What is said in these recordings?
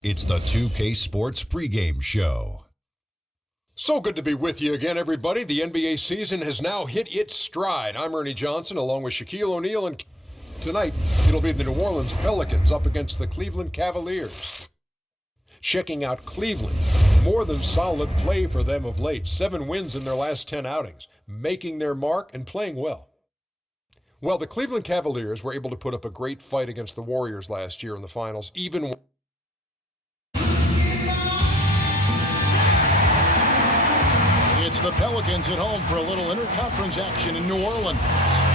It's the 2K Sports pregame show. So good to be with you again, everybody. The NBA season has now hit its stride. I'm Ernie Johnson, along with Shaquille O'Neal, and tonight it'll be the New Orleans Pelicans up against the Cleveland Cavaliers. Checking out Cleveland, more than solid play for them of late. 7 wins in their last 10 outings, making their mark and playing well. Well, the Cleveland Cavaliers were able to put up a great fight against the Warriors last year in the finals, even It's the Pelicans at home for a little interconference action in New Orleans.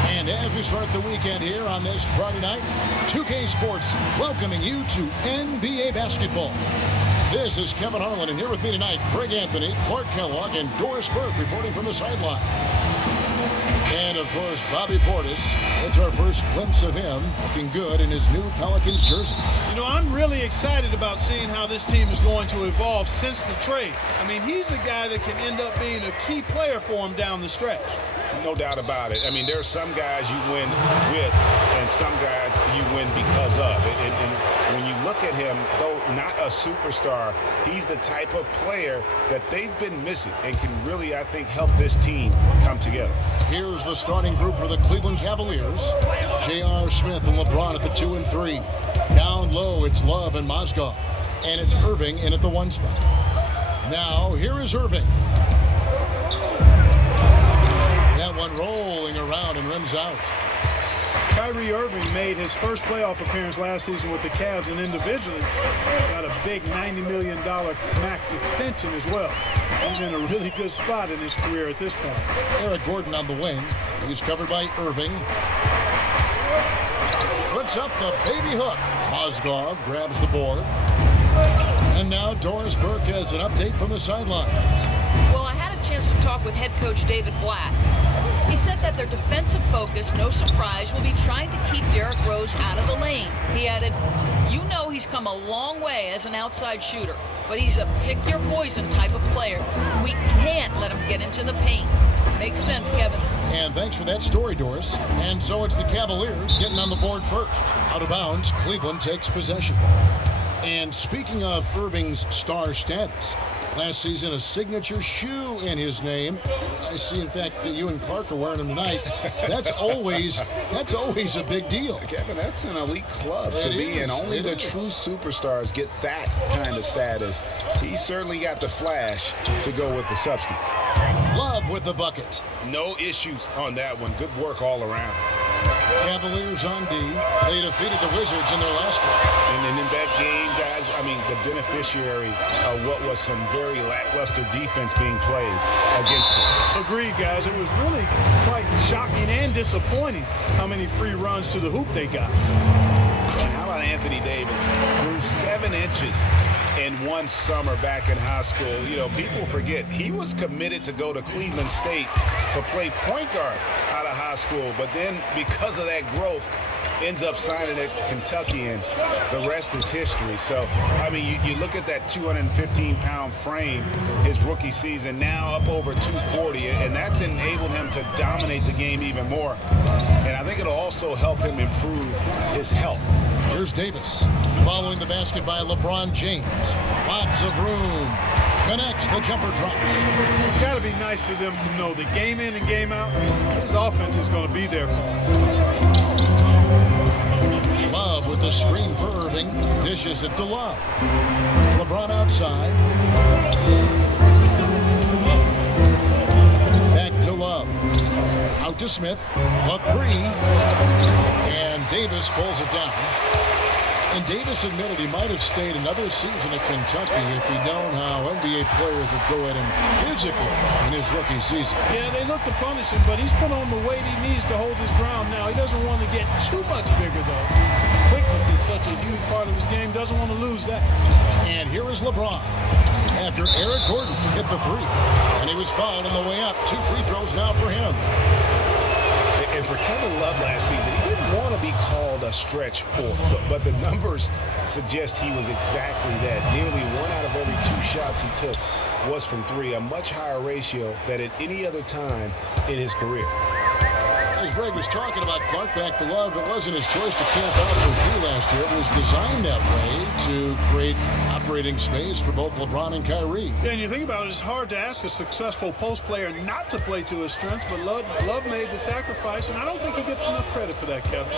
And as we start the weekend here on this Friday night, 2K Sports welcoming you to NBA basketball. This is Kevin Harlan, and here with me tonight, Greg Anthony, Clark Kellogg, and Doris Burke reporting from the sideline. And, of course, Bobby Portis. It's our first glimpse of him looking good in his new Pelicans jersey. You know, I'm really excited about seeing how this team is going to evolve since the trade. I mean, he's a guy that can end up being a key player for him down the stretch. No doubt about it. I mean, there are some guys you win with and some guys you win because of. And when you look at him, though not a superstar, he's the type of player that they've been missing and can really, I think, help this team come together. Here's the starting group for the Cleveland Cavaliers. J.R. Smith and LeBron at the 2 and 3. Down low, it's Love and Mozgov. And it's Irving in at the 1 spot. Now, here is Irving. That one rolling around and rims out. Kyrie Irving made his first playoff appearance last season with the Cavs, and individually got a big $90 million max extension as well. He's in a really good spot in his career at this point. Eric Gordon on the wing. He's covered by Irving. Puts up the baby hook. Mozgov grabs the board. And now Doris Burke has an update from the sidelines. Well, I had a chance to talk with head coach David Blatt. He said that their defensive focus, no surprise, will be trying to keep Derrick Rose out of the lane. He added, you know he's come a long way as an outside shooter, but he's a pick-your-poison type of player. We can't let him get into the paint. Makes sense, Kevin. And thanks for that story, Doris. And so it's the Cavaliers getting on the board first. Out of bounds, Cleveland takes possession. And speaking of Irving's star status, last season a signature shoe in his name. I see, in fact, that you and Clark are wearing them tonight. That's always a big deal. Kevin, that's an elite club to be in. Only the true superstars get that kind of status. He certainly got the flash to go with the substance. Love with the bucket. No issues on that one. Good work all around. Cavaliers on D. They defeated the Wizards in their last one. And in that game, guys, I mean, the beneficiary of what was some very lackluster defense being played against them. Agreed, guys. It was really quite shocking and disappointing how many free runs to the hoop they got. And how about Anthony Davis? Grew 7 inches in one summer back in high school. You know, people forget he was committed to go to Cleveland State to play point guard out of high school, but then because of that growth ends up signing at Kentucky, and the rest is history. So, I mean, you look at that 215-pound frame his rookie season, now up over 240, and that's enabled him to dominate the game even more. And I think it'll also help him improve his health. Here's Davis, following the basket by LeBron James. Lots of room. Connects, the jumper drops. It's got to be nice for them to know that game in and game out, his offense is going to be there for them. Love with the screen for Irving. Dishes it to Love. LeBron outside. Back to Love. Out to Smith. A 3. And Davis pulls it down. And Davis admitted he might have stayed another season at Kentucky if he'd known how NBA players would go at him physically in his rookie season. Yeah, they look to punish him, but he's put on the weight he needs to hold his ground now. He doesn't want to get too much bigger, though. Quickness is such a huge part of his game. Doesn't want to lose that. And here is LeBron after Eric Gordon hit the 3. And he was fouled on the way up. 2 free throws now for him. And for Kevin Love last season, he didn't want to be called a stretch 4, but the numbers suggest he was exactly that. Nearly 1 out of every 2 shots he took was from 3, a much higher ratio than at any other time in his career. As Greg was talking about Clark back to Love, it wasn't his choice to camp out for free last year. It was designed that way to create operating space for both LeBron and Kyrie. Yeah, and you think about it, it's hard to ask a successful post player not to play to his strengths, but Love made the sacrifice, and I don't think he gets enough credit for that, Kevin.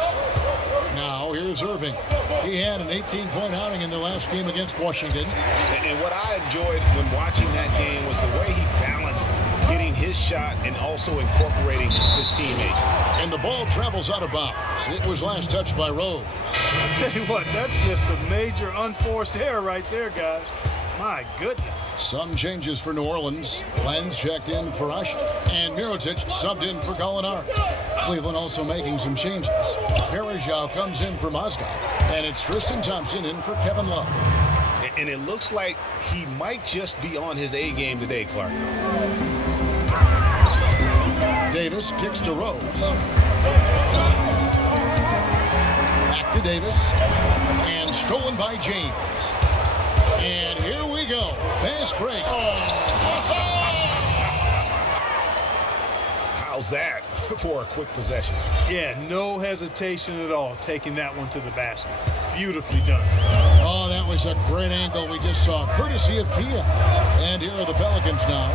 Now, here's Irving. He had an 18-point outing in the last game against Washington. And what I enjoyed when watching that game was the way he balanced getting his shot and also incorporating his teammates. And the ball travels out of bounds. It was last touched by Rose. I'll tell you what, that's just a major unforced error right there, guys. My goodness. Some changes for New Orleans. Lenz checked in for Ashe. And Mirotic subbed in for Gallinari. Cleveland also making some changes. Varejao comes in for Mozgov. And it's Tristan Thompson in for Kevin Love. And it looks like he might just be on his A game today, Clark. Davis kicks to Rose. Back to Davis. And stolen by James. And here we go. Fast break. How's that for a quick possession? Yeah, no hesitation at all taking that one to the basket. Beautifully done. Oh, that was a great angle we just saw, courtesy of Kia. And here are the Pelicans now,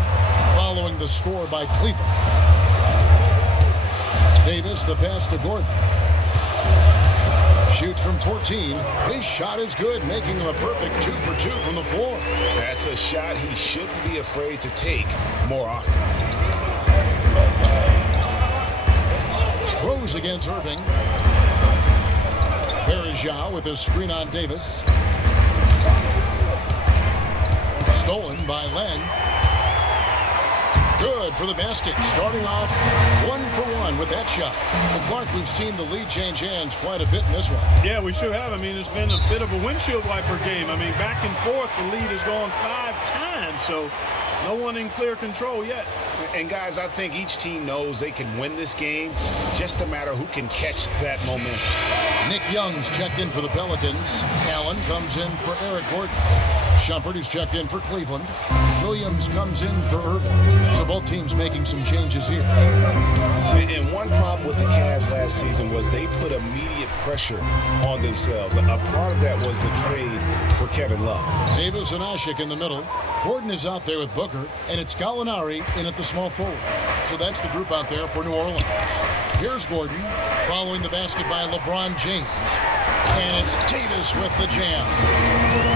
following the score by Cleveland. Davis, the pass to Gordon. Shoots from 14. His shot is good, making him a perfect 2 for 2 from the floor. That's a shot he shouldn't be afraid to take more often. Rose against Irving. Varejao with a screen on Davis. Stolen by Len. Good for the basket. Starting off 1 for 1 with that shot. But Clark, we've seen the lead change hands quite a bit in this one. Yeah, we sure have. I mean, it's been a bit of a windshield wiper game. I mean, back and forth, the lead has gone 5 times, so no one in clear control yet. And guys, I think each team knows they can win this game. Just a matter who can catch that momentum. Nick Young's checked in for the Pelicans. Allen comes in for Eric Gordon. Shumpert is checked in for Cleveland. Williams comes in for Irving. So both teams making some changes here. And one problem with the Cavs last season was they put immediate pressure on themselves. A part of that was the trade for Kevin Love. Davis and Ashe in the middle. Gordon is out there with Booker, and it's Gallinari in at the small forward. So that's the group out there for New Orleans. Here's Gordon, following the basket by LeBron James. And it's Davis with the jam.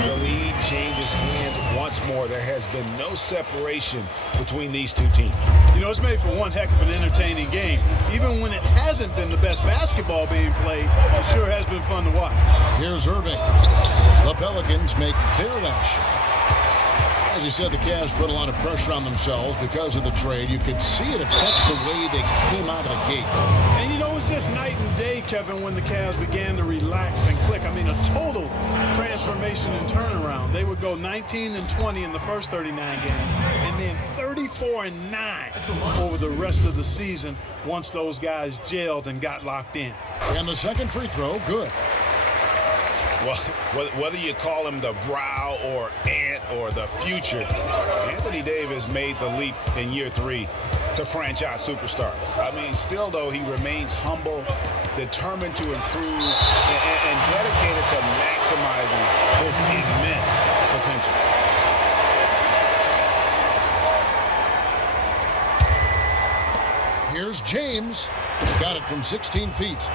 The lead changes hands once more. There has been no separation between these two teams. You know, it's made for one heck of an entertaining game. Even when it hasn't been the best basketball being played, it sure has been fun to watch. Here's Irving. The Pelicans make their last shot. As you said, the Cavs put a lot of pressure on themselves because of the trade. You could see it affect the way they came out of the gate. And you know, it's just night and day, Kevin, when the Cavs began to relax and click. I mean, a total transformation and turnaround. They would go 19-20 in the first 39 games, and then 34-9 over the rest of the season once those guys gelled and got locked in. And the second free throw, good. Well, whether you call him the brow or ant or the future, Anthony Davis made the leap in year 3 to franchise superstar. I mean, still, though, he remains humble, determined to improve, and dedicated to maximizing his immense potential. Here's James. Got it from 16 feet.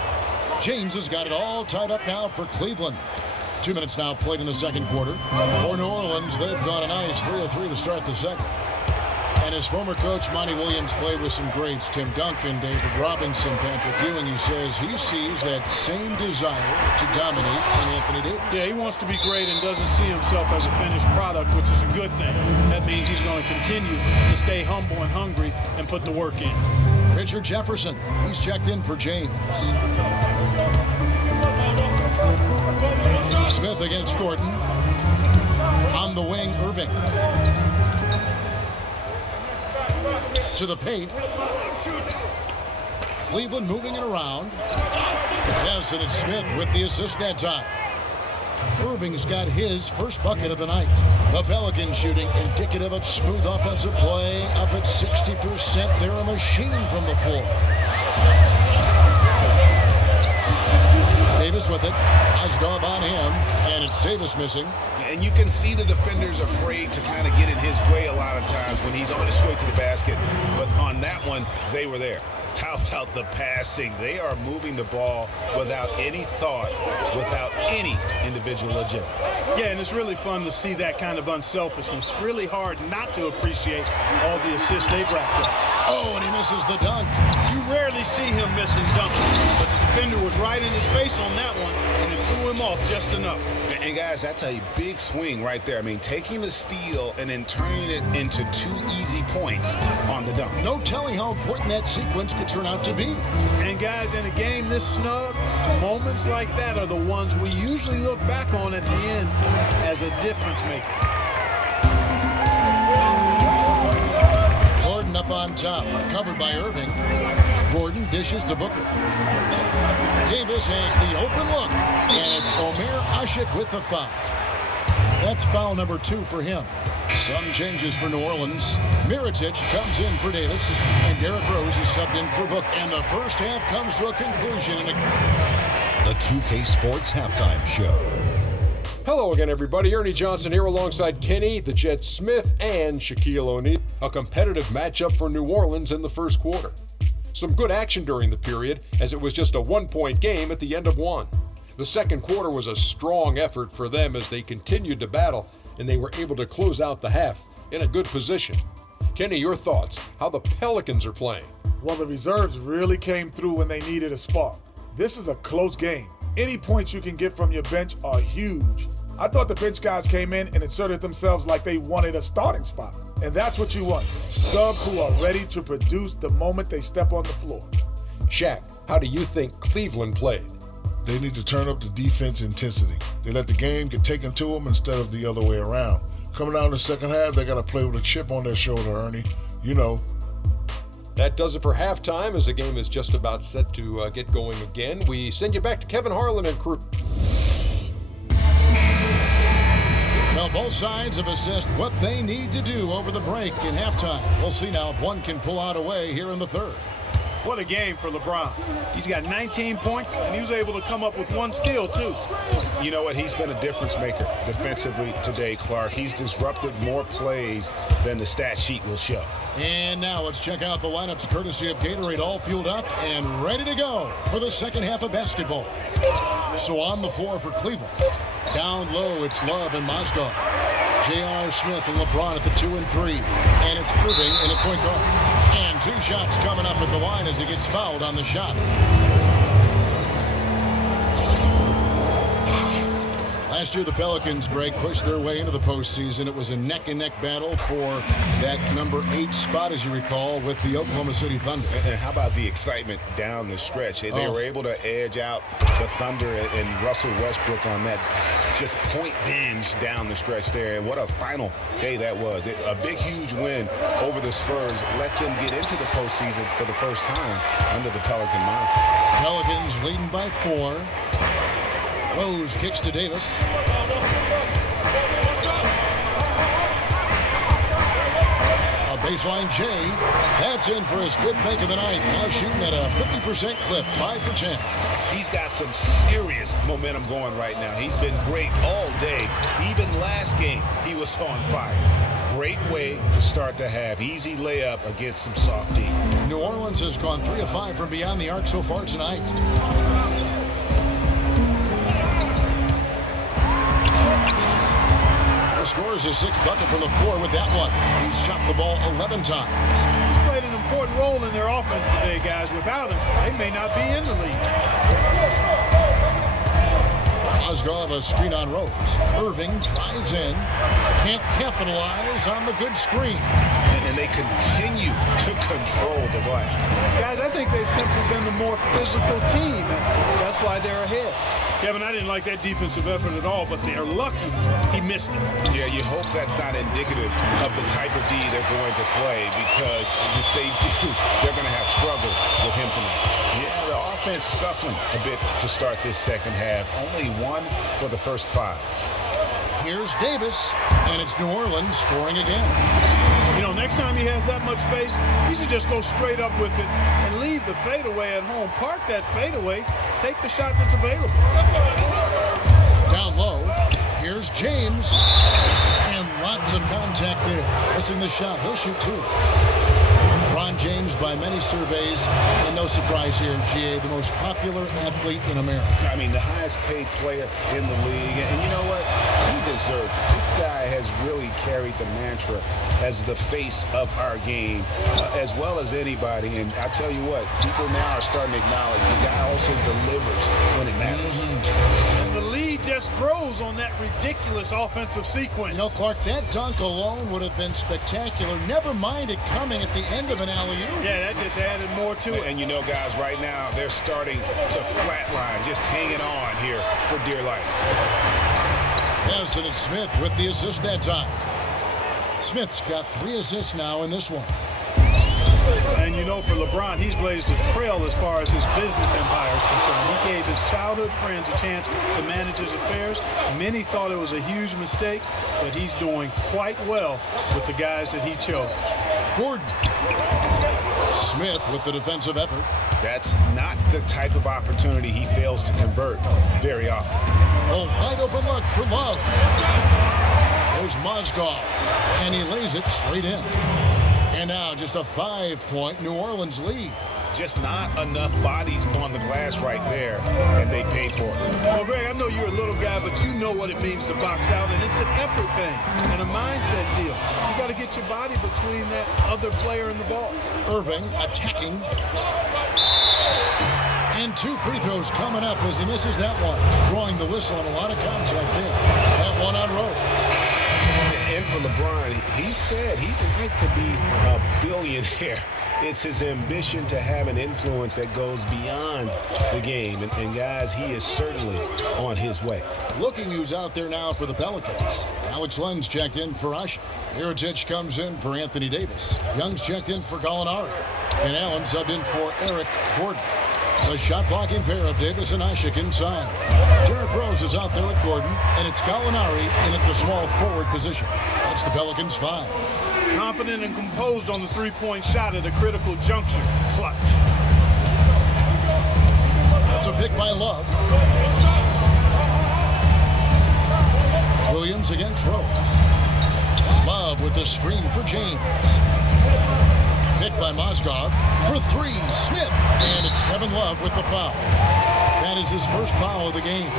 James has got it all tied up now for Cleveland. 2 minutes now played in the second quarter. For New Orleans, they've got a nice 3 of 3 to start the second. And his former coach, Monty Williams, played with some greats. Tim Duncan, David Robinson, Patrick Ewing. He says he sees that same desire to dominate in Anthony Davis. Yeah, he wants to be great and doesn't see himself as a finished product, which is a good thing. That means he's going to continue to stay humble and hungry and put the work in. Richard Jefferson, he's checked in for James. Smith against Gordon. On the wing, Irving. To the paint. Cleveland moving it around. Yes, and it's Smith with the assist that time. Irving's got his first bucket of the night. The Pelicans shooting indicative of smooth offensive play, up at 60%. They're a machine from the floor. with it. Mozgov on him, and it's Davis missing. And you can see the defenders afraid to kind of get in his way a lot of times when he's on his way to the basket. But on that one, they were there. How about the passing? They are moving the ball without any thought, without any individual agenda. Yeah, and it's really fun to see that kind of unselfishness. Really hard not to appreciate all the assists they've racked up. Oh, and he misses the dunk. You rarely see him missing dunks, but the defender was right in his face on that one, and it threw him off just enough. And guys, that's a big swing right there. I mean, taking the steal and then turning it into 2 easy points on the dunk. No telling how important that sequence could turn out to be. And guys, in a game this snug, moments like that are the ones we usually look back on at the end as a difference maker. Gordon up on top, covered by Irving. Gordon dishes to Booker. Davis has the open look, and it's Omer Asik with the foul. That's foul number 2 for him. Some changes for New Orleans. Mirotic comes in for Davis, and Derrick Rose is subbed in for Book. And the first half comes to a conclusion. The 2K Sports Halftime Show. Hello again, everybody. Ernie Johnson here alongside Kenny, the Jet Smith, and Shaquille O'Neal. A competitive matchup for New Orleans in the first quarter. Some good action during the period, as it was just a 1-point game at the end of one. The second quarter was a strong effort for them as they continued to battle, and they were able to close out the half in a good position. Kenny, your thoughts, how the Pelicans are playing? Well, the reserves really came through when they needed a spark. This is a close game. Any points you can get from your bench are huge. I thought the bench guys came in and inserted themselves like they wanted a starting spot. And that's what you want. Subs who are ready to produce the moment they step on the floor. Shaq, how do you think Cleveland played? They need to turn up the defense intensity. They let the game get taken to them instead of the other way around. Coming out in the second half, they got to play with a chip on their shoulder, Ernie. You know. That does it for halftime, as the game is just about set to get going again. We send you back to Kevin Harlan and crew. Well, both sides have assessed what they need to do over the break in halftime. We'll see now if one can pull out a way here in the third. What a game for LeBron. He's got 19 points, and he was able to come up with 1 steal, too. You know what? He's been a difference maker defensively today, Clark. He's disrupted more plays than the stat sheet will show. And now let's check out the lineups courtesy of Gatorade, all fueled up and ready to go for the second half of basketball. So on the floor for Cleveland. Down low, it's Love and Mozgov. J.R. Smith and LeBron at the 2 and 3. And it's Irving in at point guard. And 2 shots coming up at the line as he gets fouled on the shot. Last year, the Pelicans, Greg, pushed their way into the postseason. It was a neck-and-neck battle for that number 8 spot, as you recall, with the Oklahoma City Thunder. And how about the excitement down the stretch? They were able to edge out the Thunder and Russell Westbrook on that just point binge down the stretch there. And what a final day that was. A big, huge win over the Spurs let them get into the postseason for the first time under the Pelican moniker. Pelicans leading by 4. Rose kicks to Davis. A baseline J. That's in for his 5th make of the night. Now shooting at a 50% clip, 5 for 10. He's got some serious momentum going right now. He's been great all day. Even last game, he was on fire. Great way to start the half. Easy layup against some soft D. New Orleans has gone 3 of 5 from beyond the arc so far tonight. Scores his 6th bucket from the floor with that one. He's shot the ball 11 times. He's played an important role in their offense today, guys. Without him, they may not be in the league. Mozgov a screen on Rose. Irving drives in. Can't capitalize on the good screen. And they continue to control the glass. Guys, I think they've simply been the more physical team. That's why they're ahead. Kevin, I didn't like that defensive effort at all, but they're lucky he missed it. Yeah, you hope that's not indicative of the type of D they're going to play, because if they do, they're going to have struggles with him tonight. Yeah, the offense scuffling a bit to start this second half. Only 1 for the first 5. Here's Davis, and it's New Orleans scoring again. You know, next time he has that much space, he should just go straight up with it and leave the fadeaway at home. Park that fadeaway. Take the shot that's available. Down low. Here's James. And lots of contact there. Missing the shot. He'll shoot two. LeBron James, by many surveys, and no surprise here, GA, the most popular athlete in America. I mean, the highest paid player in the league. And you know what? He deserves it. This guy has really carried the mantra as the face of our game, as well as anybody. And I tell you what, people now are starting to acknowledge the guy also delivers when it matters. And the lead just grows on that ridiculous offensive sequence. You know, Clark, that dunk alone would have been spectacular. Never mind it coming at the end of an alley-oop. Yeah, that just added more to it. And you know, guys, right now, they're starting to flatline, just hanging on here for dear life. Yes, and it's Smith with the assist that time. Smith's got 3 assists now in this one. And you know, for LeBron, he's blazed a trail as far as his business empire is concerned. He gave his childhood friends a chance to manage his affairs. Many thought it was a huge mistake, but he's doing quite well with the guys that he chose. Gordon. Smith with the defensive effort. That's not the type of opportunity he fails to convert very often. A wide open look for Love. There's Mozgov, and he lays it straight in. And now just a 5-point New Orleans lead. Just not enough bodies on the glass right there, and they paid for it. Well, Greg, I know you're a little guy, but you know what it means to box out, and it's an effort thing and a mindset deal. You got to get your body between that other player and the ball. Irving attacking. And 2 free throws coming up as he misses that one. Drawing the whistle and a lot of contact there. That one on Rose. And for LeBron, he said he'd like to be a billionaire. It's his ambition to have an influence that goes beyond the game. And guys, he is certainly on his way. Looking who's out there now for the Pelicans. Alex Len's checked in for Asha. Mirotic comes in for Anthony Davis. Young's checked in for Gallinari. And Allen subbed in for Eric Gordon. The shot-blocking pair of Davis and Ashik inside. Derrick Rose is out there with Gordon, and it's Gallinari in at the small forward position. That's the Pelicans 5. Confident and composed on the three-point shot at a critical juncture. Clutch. That's a pick by Love. Williams against Rose. Love with the screen for James. Picked by Mozgov for 3. Smith. And it's Kevin Love with the foul. That is his first foul of the game.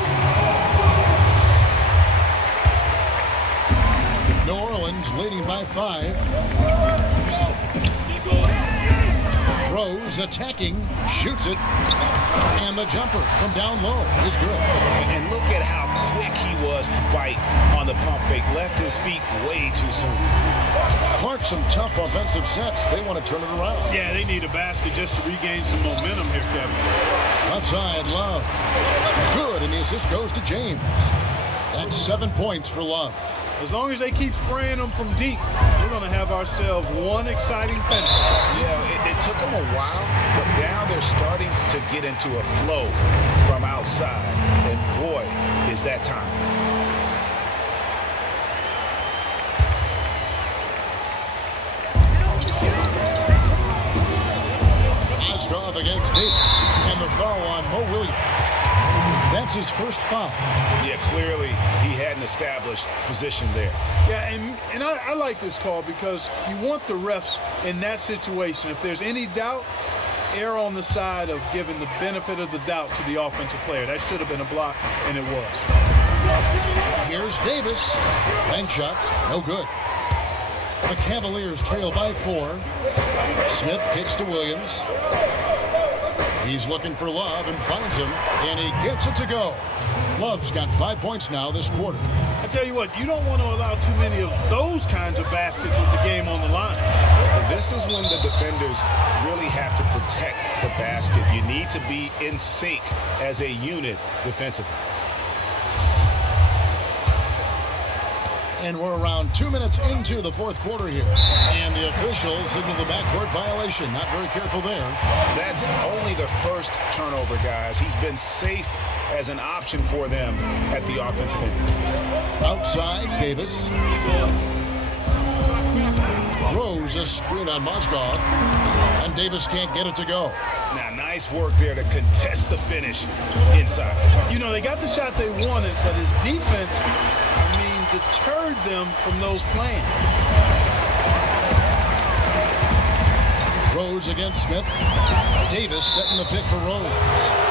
New Orleans leading by 5. Rose attacking, shoots it, and the jumper from down low is good. And look at how quick he was to bite on the pump fake. Left his feet way too soon. Clark, some tough offensive sets. They want to turn it around. Yeah, they need a basket just to regain some momentum here, Kevin. Left side, Love. Good, and the assist goes to James. That's 7 points for Love. As long as they keep spraying them from deep, we're going to have ourselves one exciting finish. Yeah, it took them a while, but now they're starting to get into a flow from outside. And boy, is that time. Mozgov against Davis, and the foul on Mo Williams. That's his first foul. Yeah, clearly he hadn't established position there. Yeah, and I like this call because you want the refs in that situation. If there's any doubt, err on the side of giving the benefit of the doubt to the offensive player. That should have been a block, and it was. Here's Davis. Bank shot, no good. The Cavaliers trail by 4. Smith kicks to Williams. He's looking for Love and finds him, and he gets it to go. Love's got 5 points now this quarter. I tell you what, you don't want to allow too many of those kinds of baskets with the game on the line. This is when the defenders really have to protect the basket. You need to be in sync as a unit defensively. And we're around 2 minutes into the fourth quarter here. And the officials signal the backcourt violation. Not very careful there. That's only the first turnover, guys. He's been safe as an option for them at the offensive end. Outside, Davis. Rose, a screen on Mozgov, and Davis can't get it to go. Now, nice work there to contest the finish inside. You know, they got the shot they wanted, but his defense, deterred them from those plans. Rose against Smith. Davis setting the pick for Rose.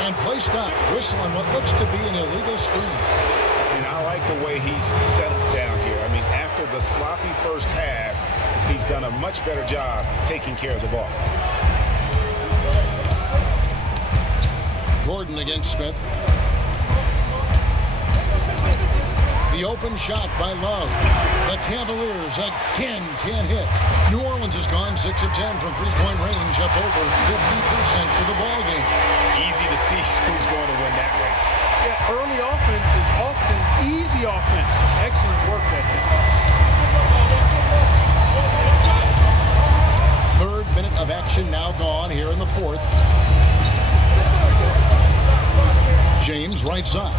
And play stops. Whistle on what looks to be an illegal screen. And I like the way he's settled down here. After the sloppy first half, he's done a much better job taking care of the ball. Gordon against Smith. The open shot by Love. The Cavaliers again can't hit. New Orleans has gone 6 of 10 from three-point range, up over 50% for the ball game. Easy to see who's going to win that race. Yeah, early offense is often easy offense. Excellent work that time. Third minute of action now gone here in the fourth. James right side.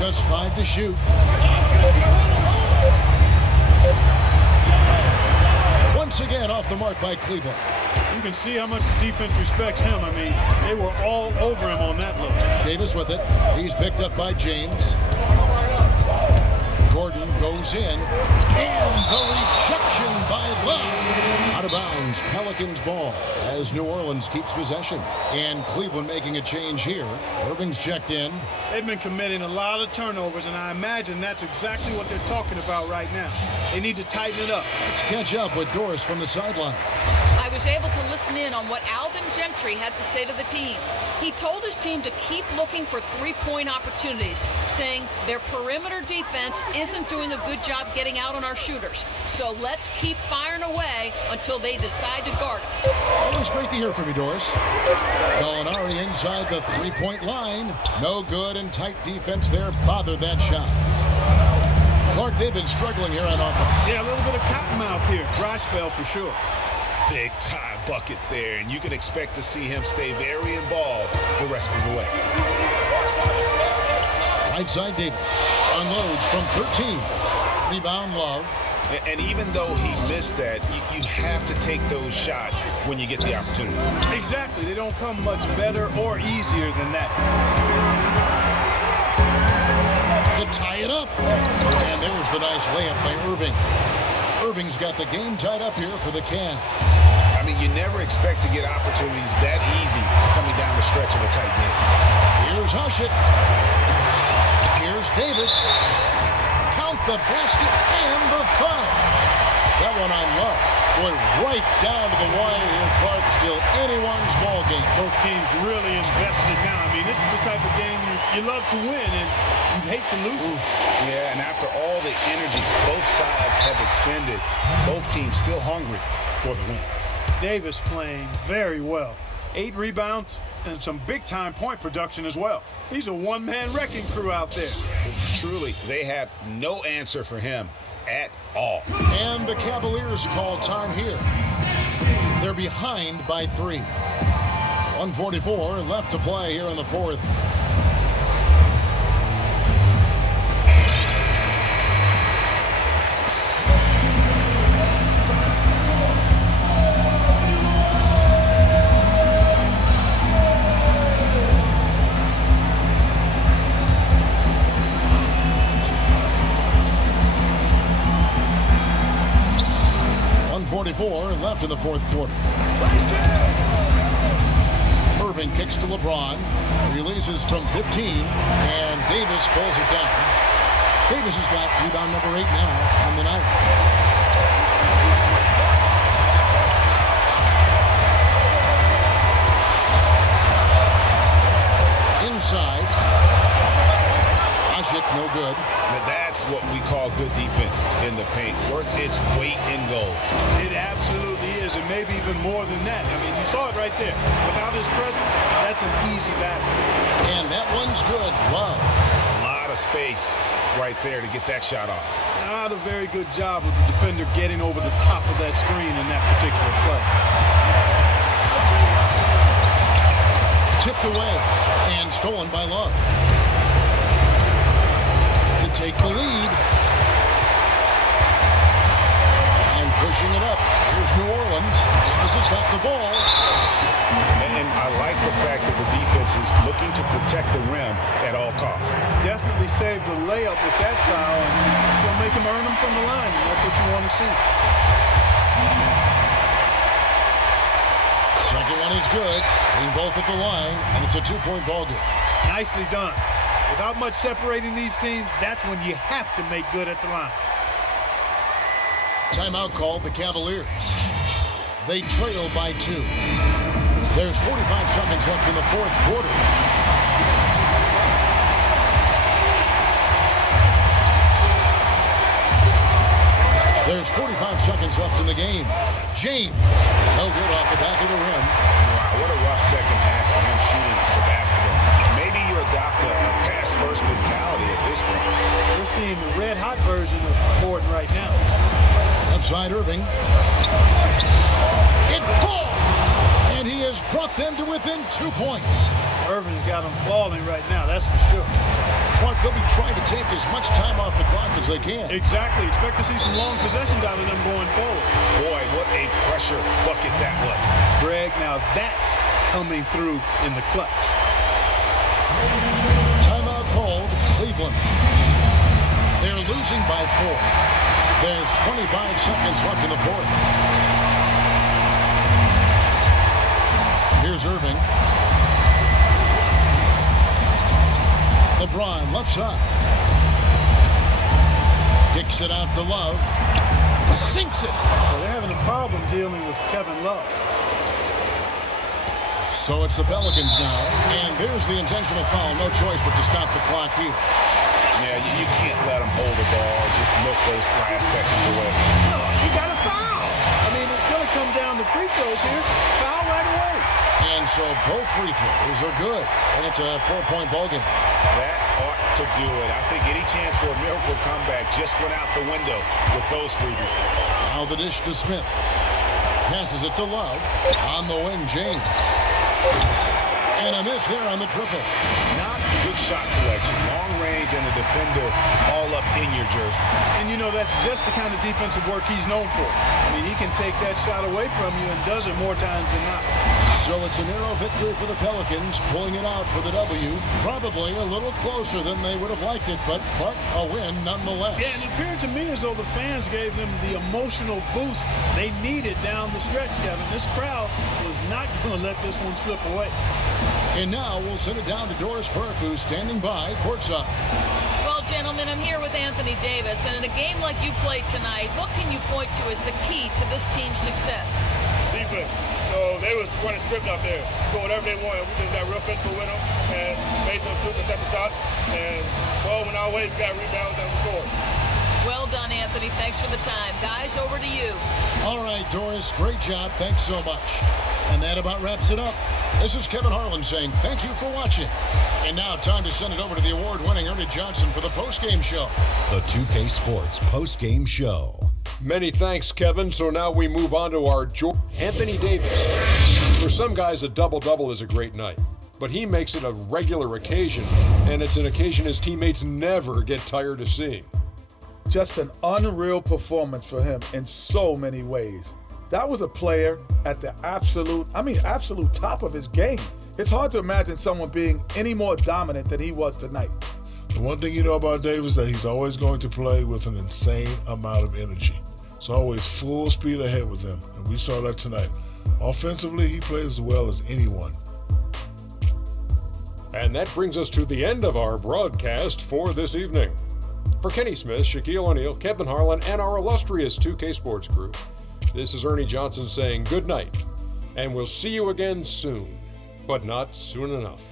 Just 5 to shoot. Once again off the mark by Cleveland. You can see how much the defense respects him. They were all over him on that look. Davis with it. He's picked up by James. Gordon goes in. And the rejection by Love. Out of bounds. Pelicans ball as New Orleans keeps possession. And Cleveland making a change here. Irving's checked in. They've been committing a lot of turnovers, and I imagine that's exactly what they're talking about right now. They need to tighten it up. Let's catch up with Doris from the sideline. I was able to listen in on what Alvin Gentry had to say to the team. He told his team to keep looking for three-point opportunities, saying their perimeter defense isn't doing a good job getting out on our shooters. So let's keep firing away until they decide to guard us. Always great to hear from you, Doris. Gallinari inside the three-point line. No good, and tight defense there bothered that shot. Clark, they've been struggling here on offense. Yeah, a little bit of cottonmouth here. Dry spell for sure. Big time bucket there, and you can expect to see him stay very involved the rest of the way. Right side Davis unloads from 13. Rebound Love. And even though he missed that, you have to take those shots when you get the opportunity. Exactly. They don't come much better or easier than that. To tie it up. And there's the nice layup by Irving. Irving's got the game tied up here for the Cavs. You never expect to get opportunities that easy coming down the stretch of a tight game. Here's Hushit. Here's Davis. Count the basket and the foul. That one on Love. Boy, right down to the wire here. Clark, still anyone's ball game. Both teams really invested now. This is the type of game you love to win, and you'd hate to lose it. Yeah, and after all the energy both sides have expended, both teams still hungry for the win. Davis playing very well. 8 rebounds and some big-time point production as well. He's a one-man wrecking crew out there. Truly, they have no answer for him at all. And the Cavaliers call time here. They're behind by 3. 1:44 left to play here in the fourth. Left in the fourth quarter. Irving kicks to LeBron, releases from 15, and Davis pulls it down. Davis has got rebound number 8 now on the night. Inside. Ashik, no good. That's what we call good defense in the paint. Worth its weight in gold. It absolutely is, and maybe even more than that. You saw it right there. Without his presence, that's an easy basket. And that one's good. Love. A lot of space right there to get that shot off. Not a very good job with the defender getting over the top of that screen in that particular play. Tipped away and stolen by Love. To take the lead. And pushing it up. Here's New Orleans. This has got the ball. And I like the fact that the defense is looking to protect the rim at all costs. Definitely saved the layup with that foul, and you'll make him earn them from the line. That's what you want to see. Second one is good. Being both at the line, and it's a 2-point ball game. Nicely done. Without much separating these teams, that's when you have to make good at the line. Timeout called the Cavaliers. They trail by 2. There's 45 seconds left in the fourth quarter. There's 45 seconds left in the game. James, no good off the back of the rim. Wow, what a rough second half for him shooting the basketball. Maybe you adopt a pass-first mentality at this point. We're seeing the red-hot version of Gordon right now. Left side, Irving. It falls! And he has brought them to within 2 points. Irving's got them falling right now, that's for sure. Clark, they'll be trying to take as much time off the clock as they can. Exactly. Expect to see some long possessions out of them going forward. Boy, what a pressure bucket that was. Greg, now that's coming through in the clutch. Timeout called Cleveland. They're losing by 4. There's 25 seconds left in the fourth. Here's Irving. LeBron, left side. Kicks it out to Love. Sinks it. Well, they're having a problem dealing with Kevin Love. So it's the Pelicans now. And there's the intentional foul. No choice but to stop the clock here. Yeah, you can't let them hold the ball. Just milk those last seconds away. No, he got a foul. I mean, it's going to come down to free throws here. Foul right away. And so both free throws are good. And it's a 4-point ball game. That ought to do it. I think any chance for a miracle comeback just went out the window with those freebies. Now the dish to Smith. Passes it to Love. On the wing, James. And a miss there on the triple. Not good shot selection. Long range and the defender all up in your jersey. And you know, that's just the kind of defensive work he's known for. I mean, he can take that shot away from you and does it more times than not. So it's a narrow victory for the Pelicans, pulling it out for the W. Probably a little closer than they would have liked it, but Clark, a win nonetheless. Yeah, and it appeared to me as though the fans gave them the emotional boost they needed down the stretch, Kevin. This crowd is not going to let this one slip away. And now we'll send it down to Doris Burke, who's standing by courtside. Well, gentlemen, I'm here with Anthony Davis, and in a game like you played tonight, what can you point to as the key to this team's success? Defense. So they was running script out there, do whatever they wanted. We just got real physical with them and made them shoot the second shot. And ball went our way, we got rebounds and we scored. Well done, Anthony. Thanks for the time. Guys, over to you. All right, Doris, great job. Thanks so much. And that about wraps it up. This is Kevin Harlan saying thank you for watching. And now time to send it over to the award-winning Ernie Johnson for the post-game show. The 2K Sports post-game show. Many thanks, Kevin. So now we move on to our Anthony Davis. For some guys, a double-double is a great night. But he makes it a regular occasion, and it's an occasion his teammates never get tired of seeing. Just an unreal performance for him in so many ways. That was a player at the absolute top of his game. It's hard to imagine someone being any more dominant than he was tonight. The one thing you know about Davis is that he's always going to play with an insane amount of energy. It's always full speed ahead with him, and we saw that tonight. Offensively, he plays as well as anyone. And that brings us to the end of our broadcast for this evening. For Kenny Smith, Shaquille O'Neal, Kevin Harlan, and our illustrious 2K Sports crew, this is Ernie Johnson saying good night, and we'll see you again soon, but not soon enough.